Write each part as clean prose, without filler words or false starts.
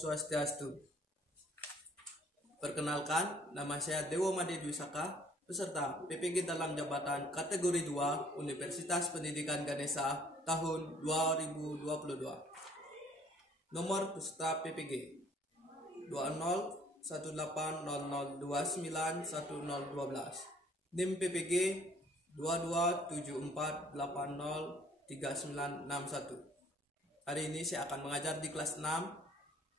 Swastiastu. Perkenalkan, nama saya Dewo Made Dwisaka, peserta PPG dalam jabatan kategori 2 Universitas Pendidikan Ganesha tahun 2022. Nomor peserta PPG 20.1800291012. NIM PPG 2274803961. Hari ini saya akan mengajar di kelas 6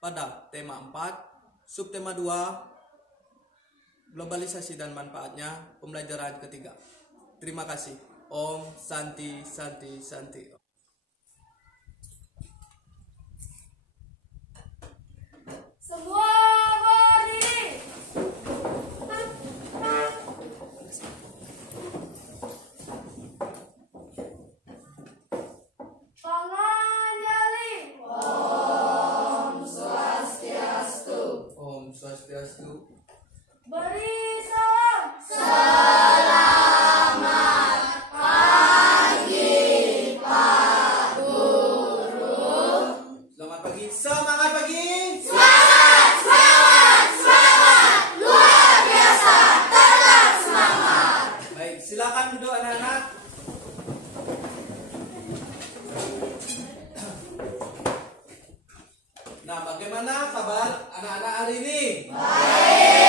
pada tema 4, subtema 2, globalisasi dan manfaatnya, pembelajaran ketiga. Terima kasih. Om Santi Santi Santi. Semua berdiri. Tangan jali. Om Swastiastu. Om Swastiastu. Beri salam. Selamat pagi Pak Guru. Selamat pagi. Semangat pagi. Semangat, semangat, semangat. Luar biasa, tetap semangat. Baik, silakan duduk anak-anak. Nah, bagaimana kabar anak-anak hari ini? Baik.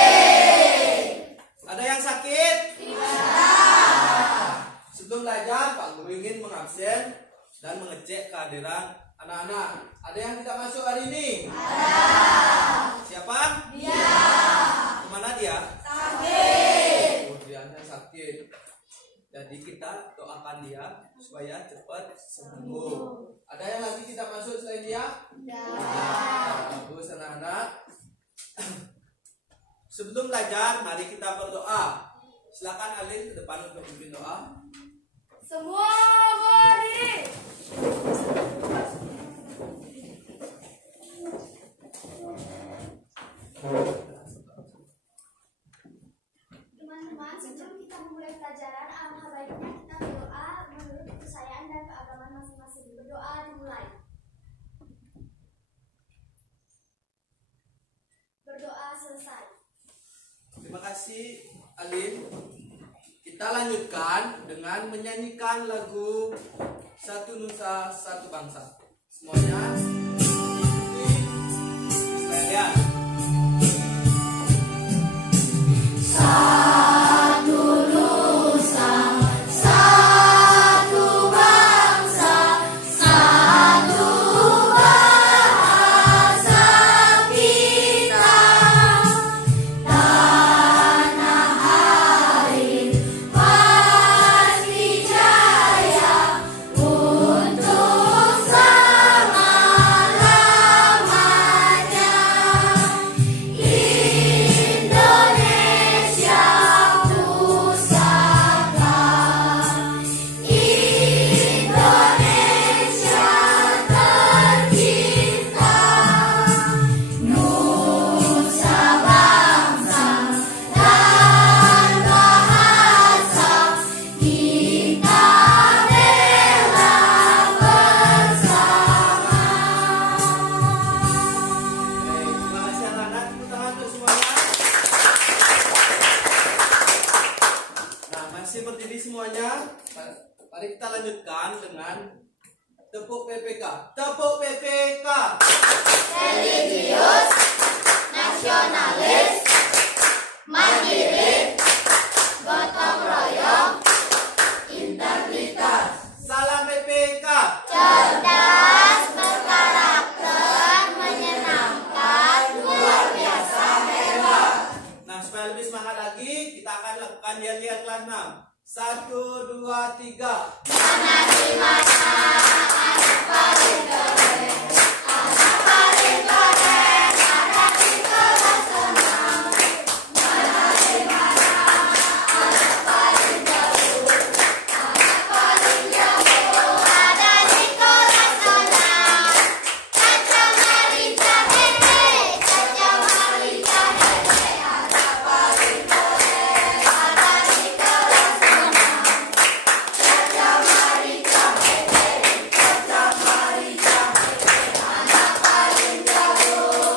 Ada yang sakit? Tidak. Sebelum belajar, Pak Guru ingin mengabsen dan mengecek kehadiran anak-anak. Ada yang tidak masuk hari ini? Ada. Siapa? Dia. Kemana dia? Sakit. Oh, dia sakit. Jadi kita doakan dia supaya cepat sembuh. Ada yang lagi tidak masuk selain dia? Tidak. Bagus anak-anak. Sebelum belajar, mari kita berdoa. Silakan Alin ke depan untuk memimpin doa. Semua berdiri. Teman-teman, sebelum kita memulai pelajaran, alangkah baiknya kita berdoa menurut kepercayaan dan keagamaan masing-masing. Berdoa dimulai. Berdoa selesai. Terima kasih Alin. Kita lanjutkan dengan menyanyikan lagu Satu Nusa Satu Bangsa. Semuanya ikuti sekalian. Satu nusa, satu bangsa, satu bahasa kita. Tanah air pasti jaya untuk selama-lamanya. Indonesia pusaka, Indonesia tercinta, nusa bangsa dan bahasa kita bela bersama. Baik, terima kasih anak-anak. Tepuk tangan untuk semuanya. Nah, masih berdiri semuanya. Mari kita lanjutkan dengan tepuk PPK. Tepuk PPK. Religius, nasionalis, mandiri, gotong royong, integritas, Salam PPK. cerdas, berkarakter, menyenangkan, luar biasa hebat. Nah, supaya lebih semangat lagi, kita akan lakukan yel-yel kelas 6. 1, 2, 3. Mana di mana anak paling keren, anak paling keren, ada di kelas senang. Mana di mana anak paling jago, anak paling jago, ada di kelas senang. Caca Marita Hehe, Caca Marita Hehe, anak paling keren, ada di kelas senang. Caca Marita Hehe, Caca Marita Hehe, anak paling jago.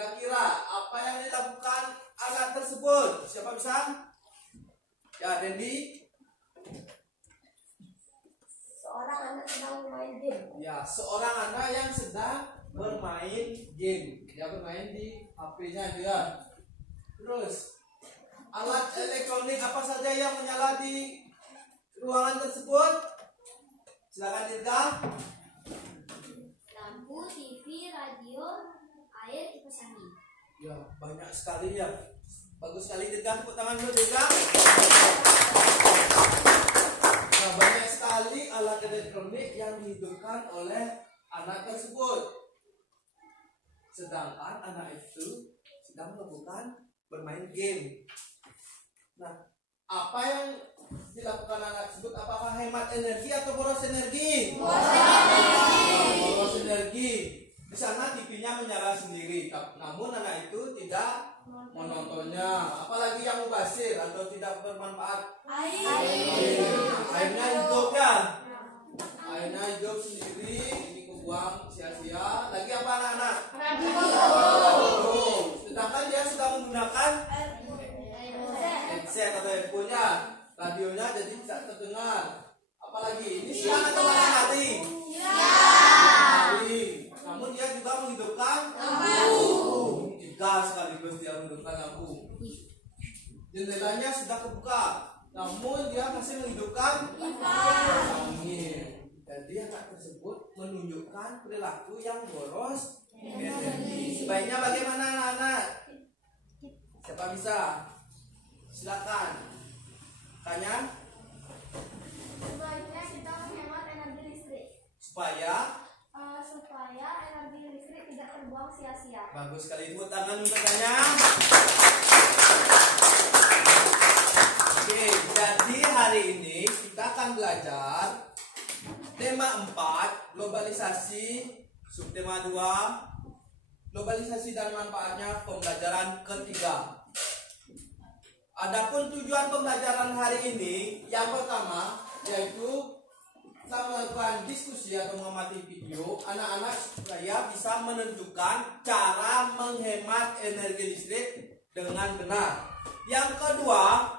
Kira-kira apa yang dilakukan anak tersebut? Siapa bisa? Ya, Dendi. Seorang anak sedang bermain game. Ya, seorang anak yang sedang bermain game. Dia bermain di HP-nya juga. Terus, alat elektronik apa saja yang menyala di ruangan tersebut? Silakan Dirga. Lampu, TV, radio, air, kipas angin. Ya, banyak sekali ya. Bagus sekali Dirga, tepuk tangan dulu Dirga. Nah, banyak sekali alat elektronik yang dihidupkan oleh anak tersebut. Sedangkan anak itu sedang melakukan bermain game. Nah, apa yang dilakukan anak tersebut? Apakah hemat energi atau boros energi? Boros energi. Di sana TV-nya menyala sendiri, namun anak itu tidak menontonnya. Apalagi yang mubazir atau tidak bermanfaat. Airnya hidup ya. Airnya hidup sendiri, ini kebuang sia-sia. Lagi apa anak-anak? Radio. Sedangkan dia sudah menggunakan headset atau earphone-nya. Radionya jadi tidak terdengar. Apalagi ini siang atau malam hari? Hari. Namun dia juga menghidupkan lampu. Jika sekaligus dia menghidupkan lampu. Jendelanya sudah kebuka, namun dia masih menghidupkan angin. Jadi anak tersebut menunjukkan perilaku yang boros energi. Sebaiknya bagaimana anak-anak? Siapa bisa? Silakan. Tanya. Sebaiknya kita menghemat energi listrik Supaya energi listrik tidak terbuang sia-sia. bagus sekali, tepuk tangan untuk tanya. Oke, jadi hari ini kita akan belajar tema 4, globalisasi, subtema 2, globalisasi dan manfaatnya, pembelajaran ketiga. Adapun tujuan pembelajaran hari ini, yang pertama yaitu kita melakukan diskusi atau mengamati video anak-anak supaya bisa menentukan cara menghemat energi listrik dengan benar. Yang kedua,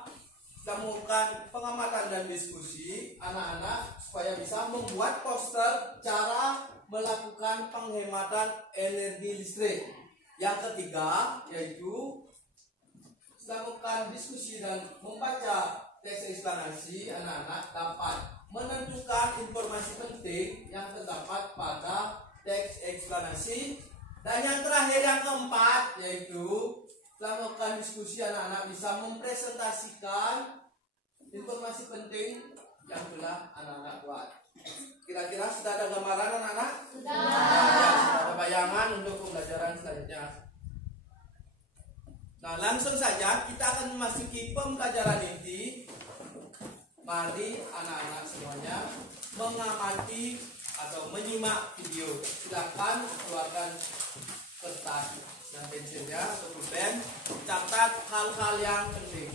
kita melakukan pengamatan dan diskusi anak-anak supaya bisa membuat poster cara melakukan penghematan energi listrik. Yang ketiga yaitu kita melakukan diskusi dan membaca teks eksplanasi, anak-anak dapat menentukan informasi penting yang terdapat pada teks eksplanasi. Dan yang terakhir, yang keempat, yaitu setelah melakukan diskusi, anak-anak bisa mempresentasikan informasi penting yang telah anak-anak buat. Kira-kira sudah ada gambaran anak-anak? Sudah. Sudah ada bayangan untuk pembelajaran selanjutnya. Nah, langsung saja kita akan memasuki pembelajaran inti. Mari anak-anak semuanya mengamati atau menyimak video. Silakan keluarkan kertas dan pensilnya atau pulpen. Catat hal-hal yang penting.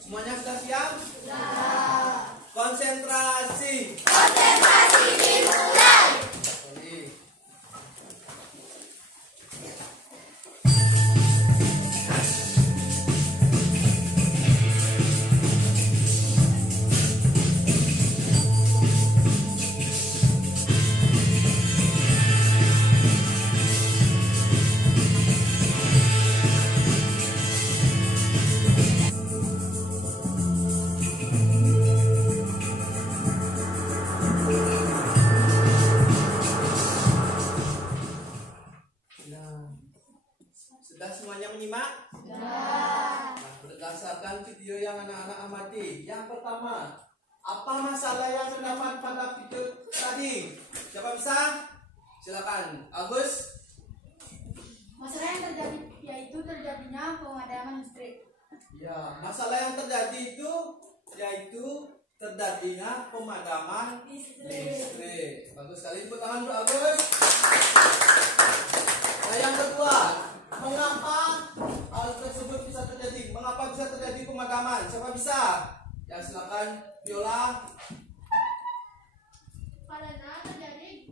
Semuanya sudah siap? Sudah. Konsentrasi. Konsentrasi dimulai. Sudah semuanya menyimak? Nah, berdasarkan video yang anak-anak amati. Yang pertama, apa masalah yang terdapat pada video tadi? Siapa bisa? Silakan, Agus. Masalah yang terjadi yaitu terjadinya pemadaman listrik. Ya, masalah yang terjadi itu yaitu terjadinya pemadaman listrik. Bagus sekali, tepuk tangan untuk Agus. Nah, yang kedua, mengapa hal tersebut bisa terjadi? Mengapa bisa terjadi pemadaman? Siapa bisa? Ya, silakan Viola. Karena terjadi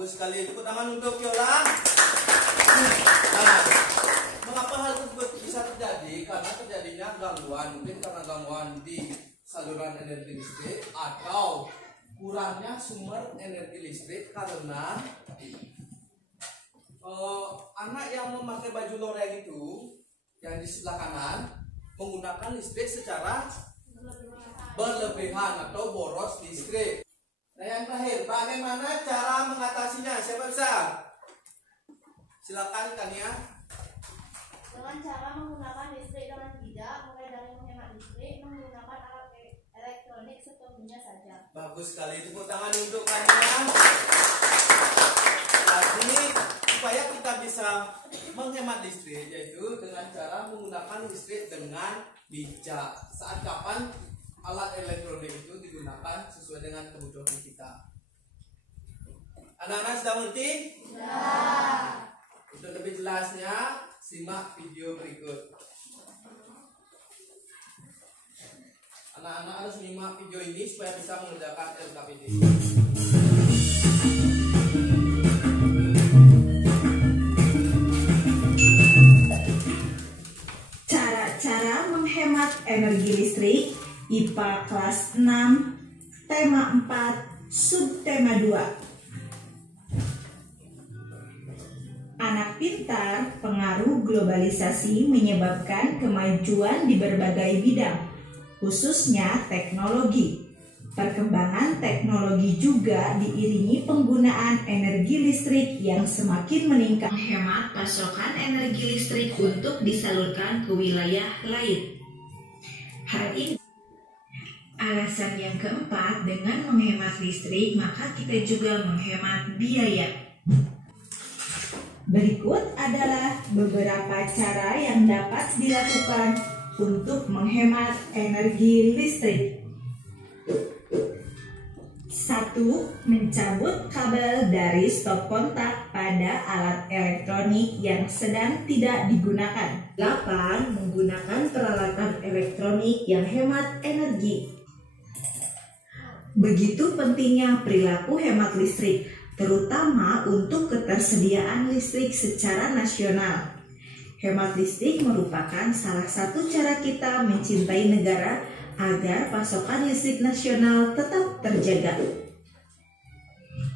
Bagus sekali, tepuk tangan untuk Viola. Nah, mengapa hal tersebut bisa terjadi? Karena terjadinya gangguan, mungkin karena gangguan di saluran energi listrik atau kurangnya sumber energi listrik karena anak yang memakai baju loreng itu yang di sebelah kanan menggunakan listrik secara berlebihan atau boros listrik. Nah, yang terakhir, bagaimana cara mengatasinya? Siapa bisa? Silakan Kania. Dengan cara menggunakan listrik dengan bijak, mulai dari menghemat listrik, menggunakan alat elektronik sepenuhnya saja. Bagus sekali, tepuk tangan untuk Kania. Jadi supaya kita bisa menghemat listrik, yaitu dengan cara menggunakan listrik dengan bijak. Saat kapan alat elektronik itu digunakan sesuai dengan kebutuhan kita? Anak-anak sudah mengerti? Ya. Untuk lebih jelasnya, simak video berikut. Anak-anak harus menyimak video ini supaya bisa mengerjakan LKPD. Cara-cara menghemat energi listrik IPA kelas 6 tema 4 subtema 2. Anak pintar, pengaruh globalisasi menyebabkan kemajuan di berbagai bidang, khususnya teknologi. Perkembangan teknologi juga diiringi penggunaan energi listrik yang semakin meningkat. Menghemat pasokan energi listrik untuk disalurkan ke wilayah lain. Hal ini alasan yang keempat, dengan menghemat listrik maka kita juga menghemat biaya. Berikut adalah beberapa cara yang dapat dilakukan untuk menghemat energi listrik. 1. Mencabut kabel dari stop kontak pada alat elektronik yang sedang tidak digunakan. 8. Menggunakan peralatan elektronik yang hemat energi. Begitu pentingnya perilaku hemat listrik, terutama untuk ketersediaan listrik secara nasional. Hemat listrik merupakan salah satu cara kita mencintai negara agar pasokan listrik nasional tetap terjaga.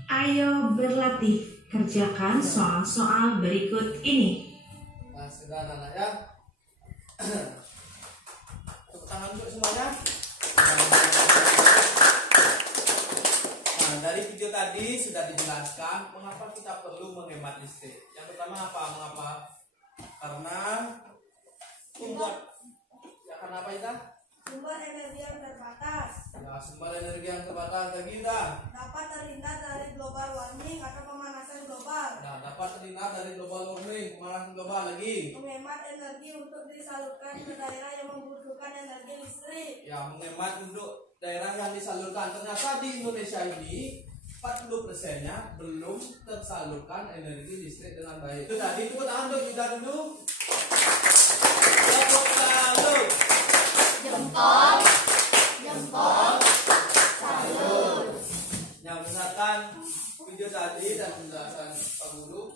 Ayo berlatih, kerjakan soal-soal berikut ini. Nah, sudah anak-anak ya. Tepuk tangan untuk semuanya. Nah, dari video tadi sudah dijelaskan mengapa kita perlu menghemat listrik. Yang pertama apa? Mengapa? Karena karena apa itu? Sumber energi yang terbatas Ya, sumber energi yang terbatas lagi dah. dapat terhindar dari global warming atau pemanasan global. Nah, dapat terhindar dari global warming, pemanasan global lagi. Menghemat energi untuk disalurkan ke daerah yang membutuhkan energi listrik. Ya, menghemat untuk daerah yang disalurkan. Ternyata di Indonesia ini 40%-nya belum tersalurkan energi listrik dengan baik. Itu tadi, tepuk tangan untuk kita dulu. Tepuk tangan. Jempol, jempol, salut. Yang berdasarkan video tadi dan penjelasan Pak Guru,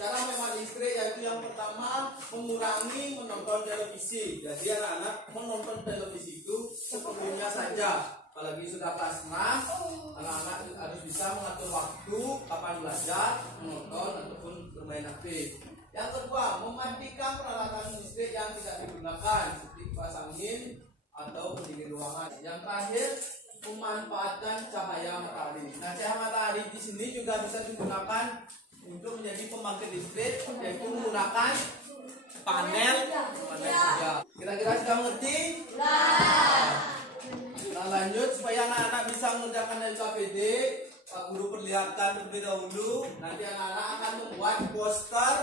cara menghemat listrik yaitu yang pertama mengurangi menonton televisi. Jadi anak-anak menonton televisi itu seperlunya saja. Apalagi sudah kelas 6, anak-anak harus bisa mengatur waktu kapan belajar, menonton ataupun bermain HP. Yang kedua, mematikan peralatan listrik yang tidak digunakan seperti kipas angin atau pendingin ruangan. Yang terakhir, memanfaatkan cahaya matahari. Nah, cahaya matahari di sini juga bisa digunakan untuk menjadi pembangkit listrik, yaitu menggunakan panel surya. Kira-kira sudah mengerti? Nah, lanjut supaya anak-anak bisa mengerjakan LKPD. Pak Guru perlihatkan terlebih dahulu. Nanti anak-anak akan membuat poster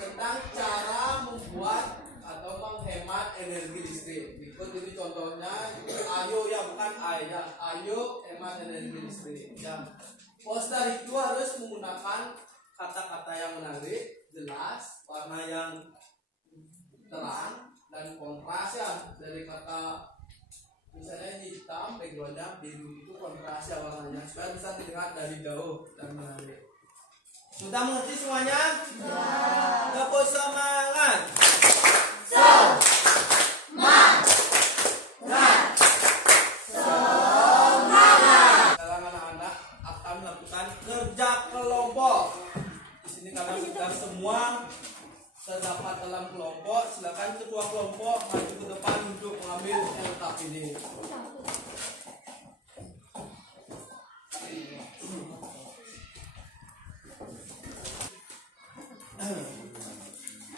tentang cara membuat atau menghemat energi listrik. Berikut ini contohnya. Ayo ya, bukan ayah. Ayo hemat energi listrik. Ya. Poster itu harus menggunakan kata-kata yang menarik, jelas, warna yang terang dan kontras ya. Dari kata Misalnya ini hitam, backgroundnya biru, itu kontrasi warnanya supaya bisa dilihat dari jauh dan menarik. Sudah mengerti semuanya? Sudah. Tepuk semangat. Sekarang anak-anak akan melakukan kerja kelompok. Di sini kalian sudah semua terdapat dalam kelompok. Silakan ketua kelompok maju ke depan untuk mengambil LKPD.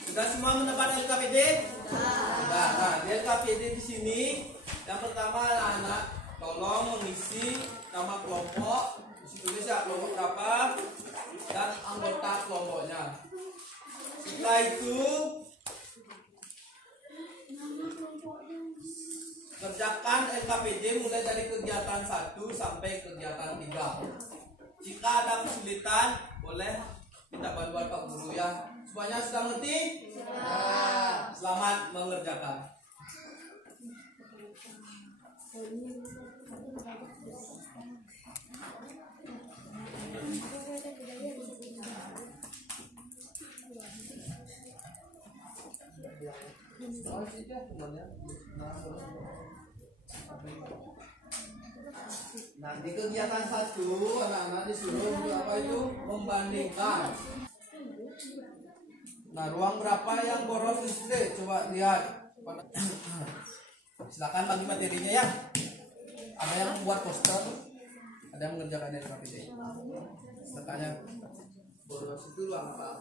Sudah semua mendapat LKPD? Nah, di LKPD di sini yang pertama anak-anak tolong mengisi nama kelompok. Di situ tulis ya kelompok berapa dan anggota kelompoknya. Setelah itu kerjakan LKPD mulai dari kegiatan 1 sampai kegiatan 3. Jika ada kesulitan boleh minta bantuan Pak Guru ya. Semuanya sudah mengerti? Sudah. Selamat mengerjakan. Nah, di kegiatan 1 anak-anak disuruh untuk apa itu? Membandingkan. Nah, ruang berapa yang boros listrik? Coba lihat. Silakan bagi materinya ya. Ada yang membuat poster, ada yang mengerjakan LKPD. Makanya boros itu ruang apa?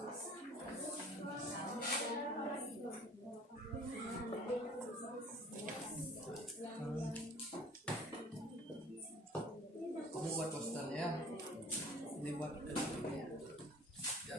Kamu buat posternya ya. Ini buat LKPD-nya. Ya,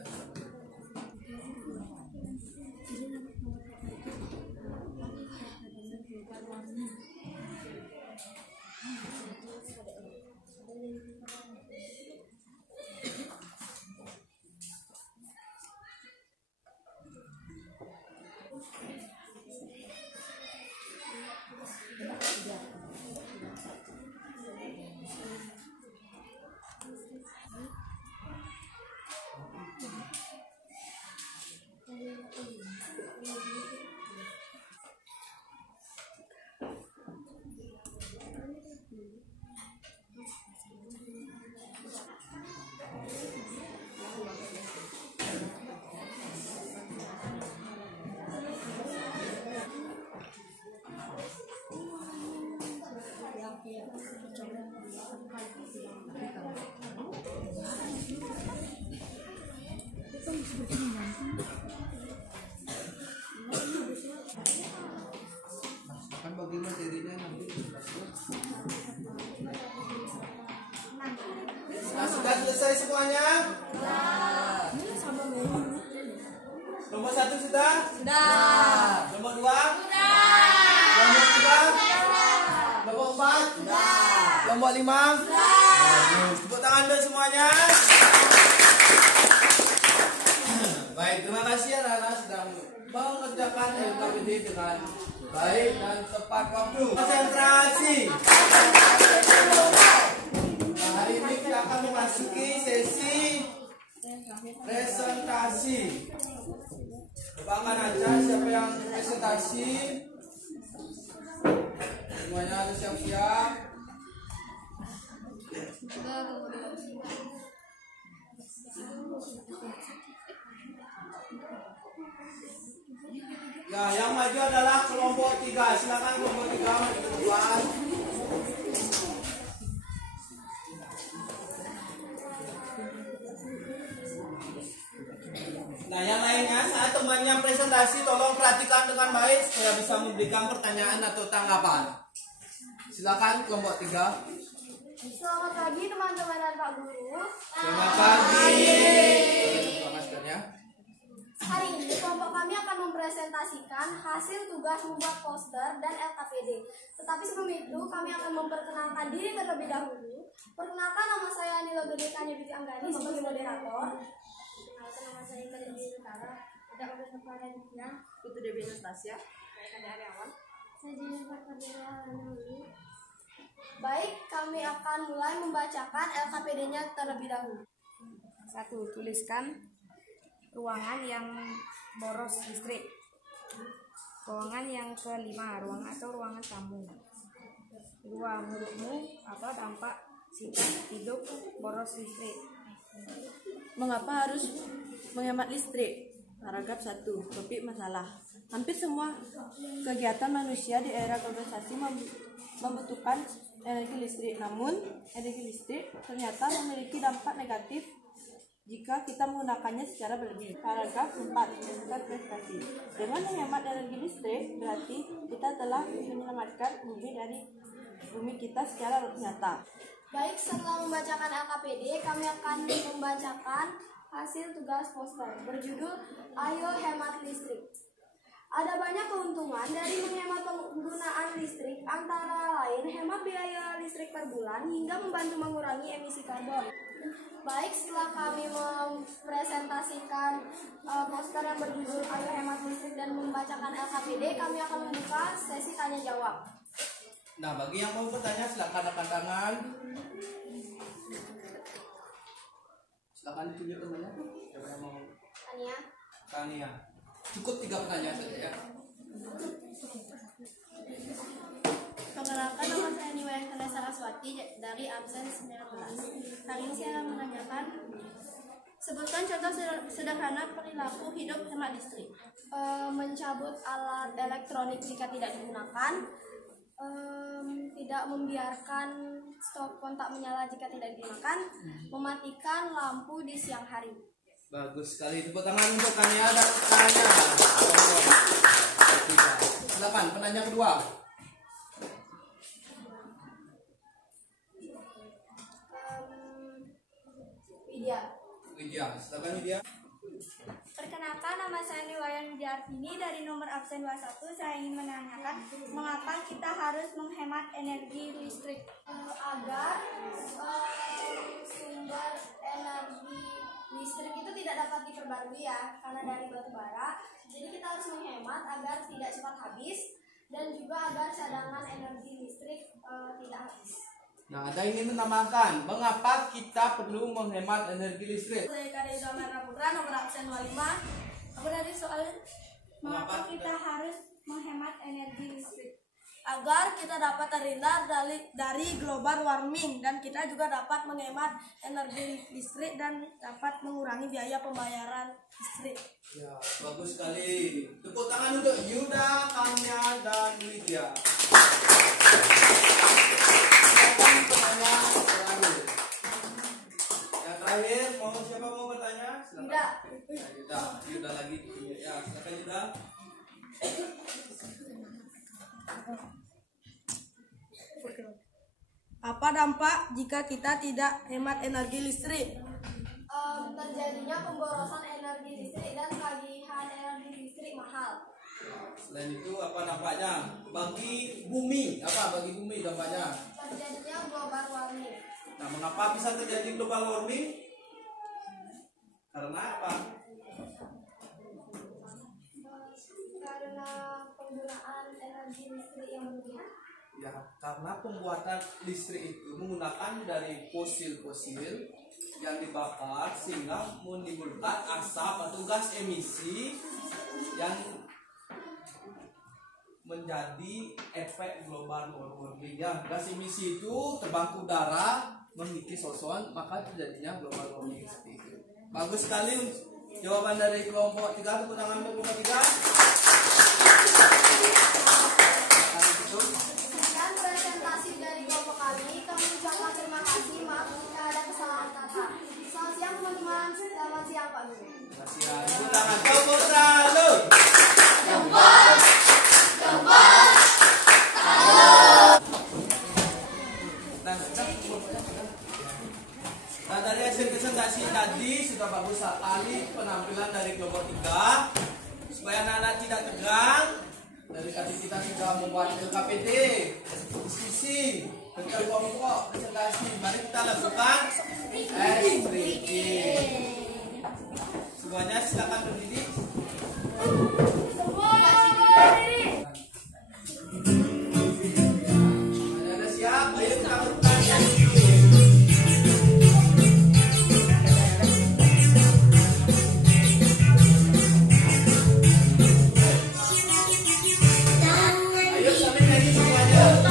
akan bagi materinya nanti. Nah, sudah selesai semuanya? Nomor 1 sudah? Sudah. Nomor 2? Sudah. Nomor 3? Nomor 4? Sudah. Nomor 5? Sudah. Tepuk tangan dulu semuanya. Baik, terima kasih anak-anak sudah mengerjakan LKPD dengan baik dan tepat waktu. Konsentrasi. Nah, hari ini kita akan memasuki sesi presentasi. Coba aja siapa yang presentasi. Semuanya harus siap-siap. Ya, yang maju adalah kelompok 3. Silakan kelompok 3 maju ke depan. Nah, yang lainnya saat temannya presentasi tolong perhatikan dengan baik supaya bisa memberikan pertanyaan atau tanggapan. Silakan kelompok 3. Selamat pagi teman-teman dan Pak Guru. Selamat pagi. Hari ini kelompok kami akan mempresentasikan hasil tugas membuat poster dan LKPD. Tetapi sebelum itu kami akan memperkenalkan diri terlebih dahulu. Perkenalkan, nama saya Nilo Gede Kanyabiti Anggani sebagai moderator. Perkenalkan, nama saya Indah Dewi Utara. Ada Obat Kepala Dunia. Putu Dewi Anastasia. Saya Jennifer Fadila Hanuli. Baik, kami akan mulai membacakan LKPD-nya terlebih dahulu. 1. Tuliskan ruangan yang boros listrik. Ruangan yang kelima, ruangan atau ruangan tamu. 2. Menurutmu apa dampak singkat hidup boros listrik? Mengapa harus menghemat listrik? Paragraf 1. Topik masalah. Hampir semua kegiatan manusia di era globalisasi membutuhkan energi listrik. Namun, energi listrik ternyata memiliki dampak negatif jika kita menggunakannya secara berlebih. Paragraf 4. Interpretasi. Dengan menghemat energi listrik, berarti kita telah menyelamatkan bumi kita secara nyata. Baik, setelah membacakan LKPD, kami akan membacakan hasil tugas poster berjudul Ayo Hemat Listrik. Ada banyak keuntungan dari menghemat penggunaan listrik, antara lain hemat biaya listrik per bulan hingga membantu mengurangi emisi karbon. Baik, setelah kami mempresentasikan poster yang berjudul Ayo Hemat Listrik dan membacakan LKPD, kami akan membuka sesi tanya jawab. Nah, bagi yang mau bertanya silakan angkat tangan. Silakan tunjuk temannya. Siapa yang mau? Tania. Cukup 3 pertanyaan saja ya. Perkenalkan, nama saya Niwayantana Saraswati dari absen 19. Hari ini saya akan menanyakan, sebutkan contoh sederhana perilaku hidup hemat listrik. Mencabut alat elektronik jika tidak digunakan, tidak membiarkan stop kontak menyala jika tidak digunakan, mematikan lampu di siang hari. Bagus sekali. Tepuk tangan untuk Tania dan Tanya. Silakan penanya kedua. Widya, silakan Widya. Perkenalkan, nama saya Niwayan Widyartini dari nomor absen 21. Saya ingin menanyakan mengapa kita harus menghemat energi listrik? Agar sumber energi listrik itu tidak dapat diperbarui ya, karena dari batu bara. Jadi kita harus menghemat agar tidak cepat habis dan juga agar cadangan energi listrik tidak habis. Nah, ada ingin menambahkan mengapa kita perlu menghemat energi listrik? Saya Karya Damar Putra, nomor absen 25. Apa dari soal Mengapa kita harus menghemat energi listrik? Agar kita dapat terhindar dari global warming dan kita juga dapat menghemat energi listrik dan dapat mengurangi biaya pembayaran listrik. Ya, bagus sekali. Tepuk tangan untuk Yuda, Tanya, dan Widya. Silakan penanya terakhir. Yang terakhir, siapa mau bertanya? Silakan. Yuda lagi. Ya, silakan Yuda. Apa dampak jika kita tidak hemat energi listrik? Terjadinya pemborosan energi listrik dan tagihan energi listrik mahal. Selain itu apa dampaknya? Bagi bumi, dampaknya? Terjadinya global warming. Nah, mengapa bisa terjadi global warming? Karena apa? Karena penggunaan energi listrik yang berlebihan. Ya, karena pembuatan listrik itu menggunakan dari fosil-fosil yang dibakar sehingga menimbulkan asap atau gas emisi yang menjadi efek global warming. Ya, gas emisi itu terbang ke udara, mengikis ozon, maka terjadinya global warming seperti itu. Bagus sekali jawaban dari kelompok 3. Tepuk tangan untuk kelompok 3. Dan presentasi dari kelompok kami ucapkan terima kasih. Maaf jika ada kesalahan kata. Selamat siang teman-teman. Selamat siang Pak Guru. Terima kasih. Tepuk tangan kelompok selalu. Nah, dari hasil presentasi tadi sudah bagus sekali penampilan dari kelompok 3. Supaya anak-anak tidak tegang, dari tadi kita sudah membuat LKPD, diskusi, kelompok, presentasi. Mari kita lakukan semuanya silakan berdiri. Ada siap? Ayo kita Ayo sampai nyanyi semuanya.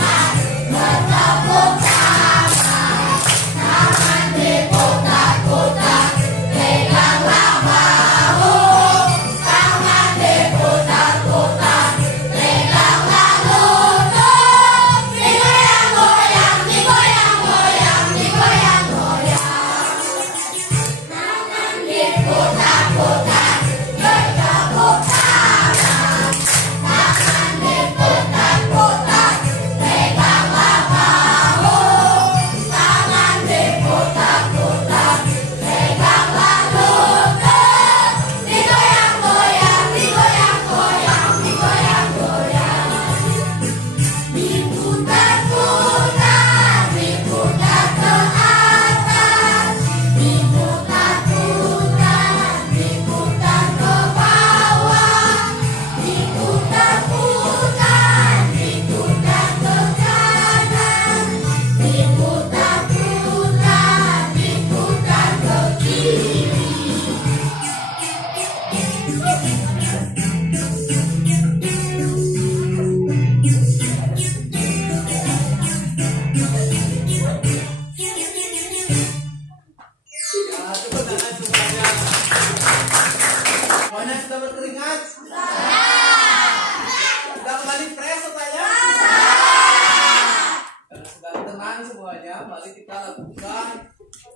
Mari kita lakukan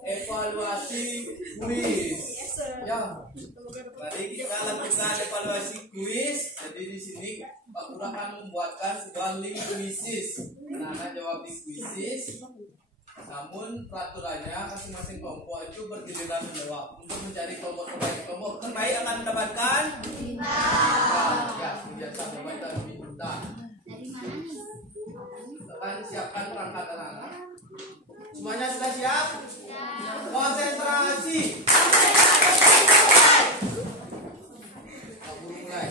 evaluasi kuis. Ya, mari kita lakukan evaluasi kuis. Jadi di sini Pak Pura akan membuatkan sebuah link kuisis. Anak-anak jawab di kuisis. Namun peraturannya masing-masing kelompok itu bergiliran menjawab. Untuk mencari kelompok terbaik akan mendapatkan ya, biasa mendapatkan bintang. Akan siapkan perangkat anak-anak. Semuanya sudah siap? Konsentrasi. Aku mulai.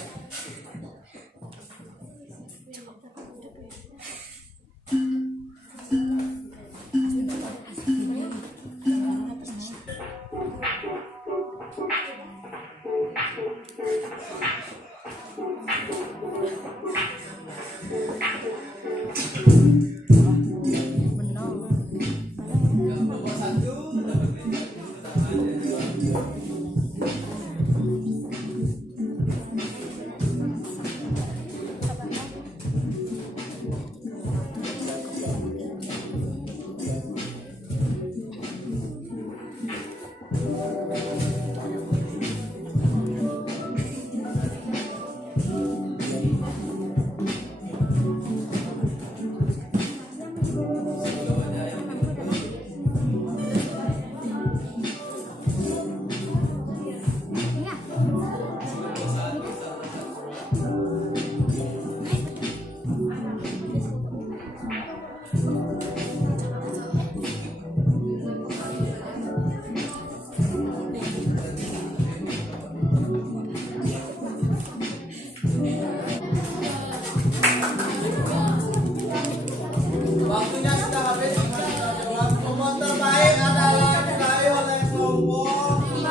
Waktunya sudah habis. Kelompok terbaik adalah diraih oleh kelompok 5.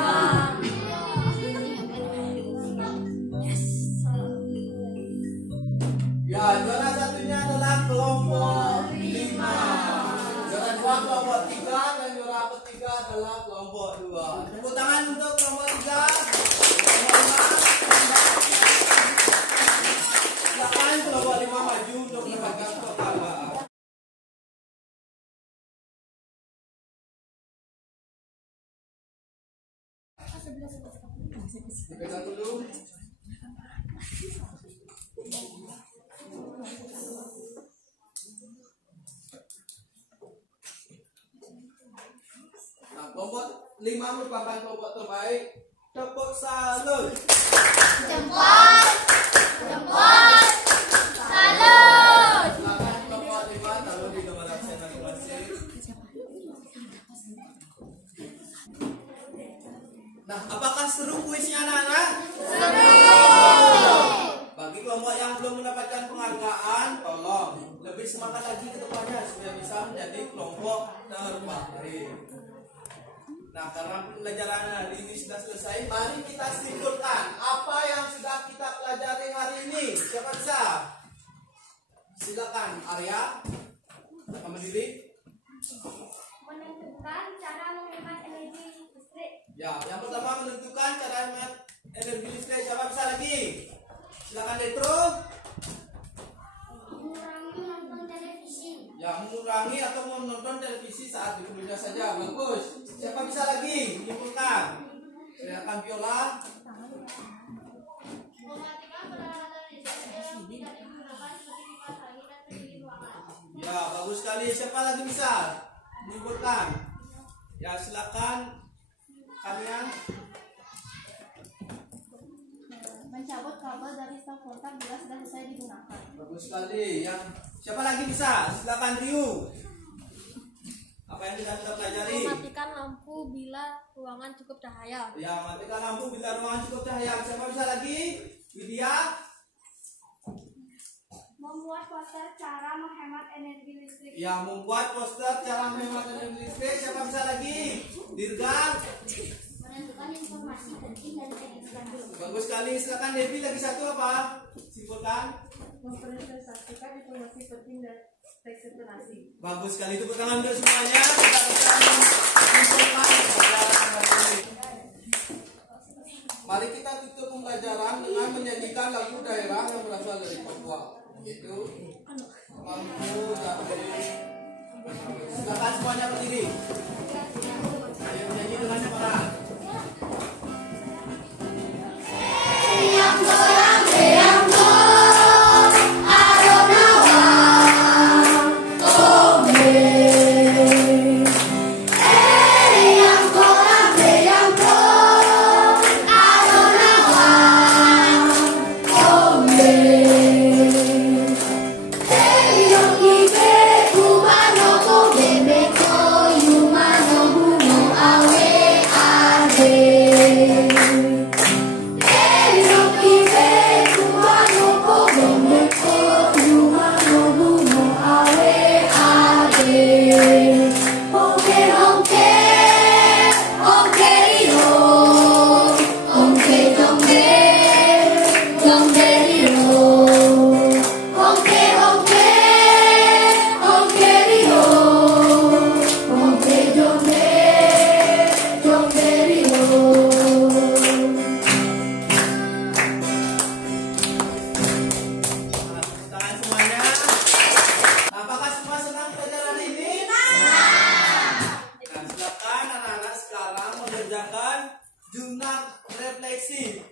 Ya, juara satunya adalah kelompok 5. Juara 2 kelompok 3 dan juara ketiga adalah kelompok 2. Tepuk tangan untuk kelompok 3. Silakan kelompok 5 maju untuk mendapatkan penghargaan. Dipegang dulu. Nah, kelompok 5 merupakan kelompok terbaik. Tepuk salut. Jempol. Salut. Silakan kelompok 5 taruh di nomor absen masing-masing. Nah, apakah seru kuisnya anak-anak? Seru. Bagi kelompok yang belum mendapatkan penghargaan, tolong lebih semangat lagi ke depannya supaya bisa menjadi kelompok terbaik. Nah, karena pembelajaran hari ini sudah selesai, mari kita simpulkan apa yang sudah kita pelajari hari ini. Siapa bisa? Silakan, Arya. Silakan berdiri. Menentukan cara menghemat energi listrik. Ya, yang pertama menentukan cara hemat energi listrik. Siapa bisa lagi? Silakan Detro. Mengurangi nonton televisi. Ya, mengurangi atau menonton televisi saat di rumah saja. Bagus. Siapa bisa lagi menyimpulkan? Silakan Viola. Mematikan peralatan listrik yang tidak digunakan seperti kipas angin dan pendingin ruangan. Ya, bagus sekali. Siapa lagi bisa menyimpulkan? Ya, silakan kalian. Mencabut kabel dari stop kontak bila sudah selesai digunakan. Bagus sekali. Yang siapa lagi bisa? Silakan Ryu. Apa yang kita sudah pelajari? Mematikan lampu bila ruangan cukup cahaya. Ya, matikan lampu bila ruangan cukup cahaya. Siapa bisa lagi? Widya. Membuat poster cara menghemat energi listrik. Ya, membuat poster cara menghemat energi listrik. Siapa bisa lagi? Dirga. Menentukan informasi penting dan editan dulu. Bagus sekali. Silakan Devi, lagi satu apa? Simpulkan. Mempresentasikan informasi penting dan presentasi. Bagus sekali. Tepuk tangan untuk semuanya. Kita akan menyimpulkan pembelajaran hari ini. Mari kita tutup pembelajaran dengan menyanyikan lagu daerah yang berasal dari Papua, yaitu Lampu Jati. Silakan semuanya berdiri. Ayo menyanyi dengan cepat.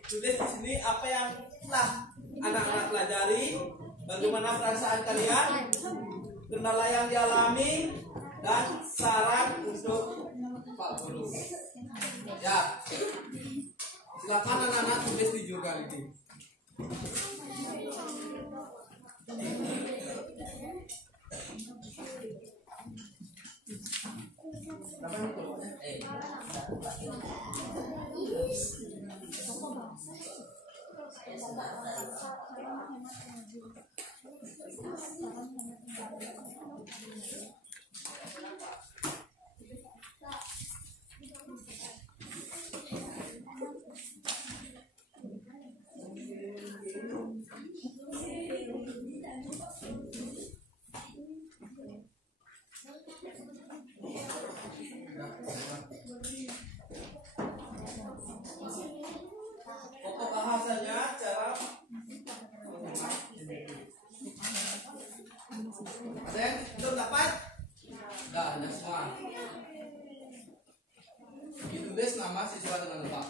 Tulis di sini apa yang telah anak-anak pelajari, bagaimana perasaan kalian, kendala yang dialami, dan saran untuk Pak Guru. Ya, silakan anak-anak tulis di jurnal ini. Pokok bahasanya cara ada yang belum dapat? Enggak, ada semua. Ditulis nama siswa dengan lengkap.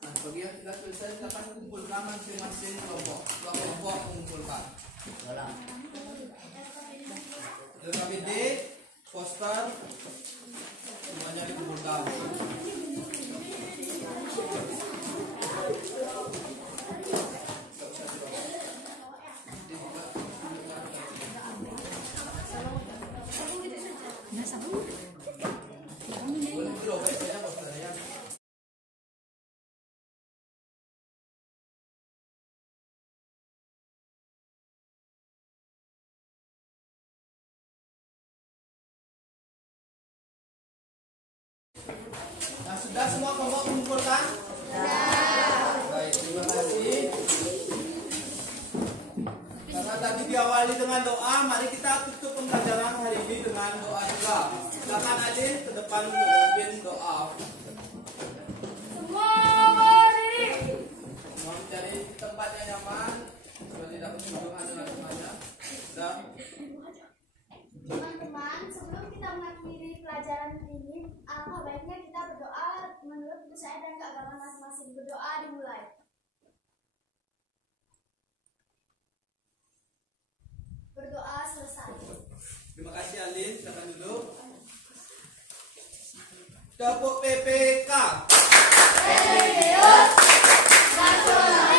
Nah, bagi yang sudah selesai, silakan kumpulkan masing-masing kelompok. Kelompok mengumpulkan. LKPD, poster, semuanya dikumpulkan. Nah, sudah semua kelompok mengumpulkan? Baik, terima kasih. Karena tadi diawali dengan doa, mari kita tutup pembelajaran hari ini dengan doa juga. Silakan Adin ke depan memimpin doa. Semua berdiri. Mau mencari tempat yang nyaman, supaya tidak bersinggungan dengan temannya. Sudah. Teman-teman, sebelum kita mengakhiri pelajaran ini, alangkah baiknya kita berdoa menurut buku saya dan keagamaan masing-masing. Berdoa dimulai. Berdoa selesai. Terima kasih Alin, silakan duduk. Tepuk PPK. Religius Nasional.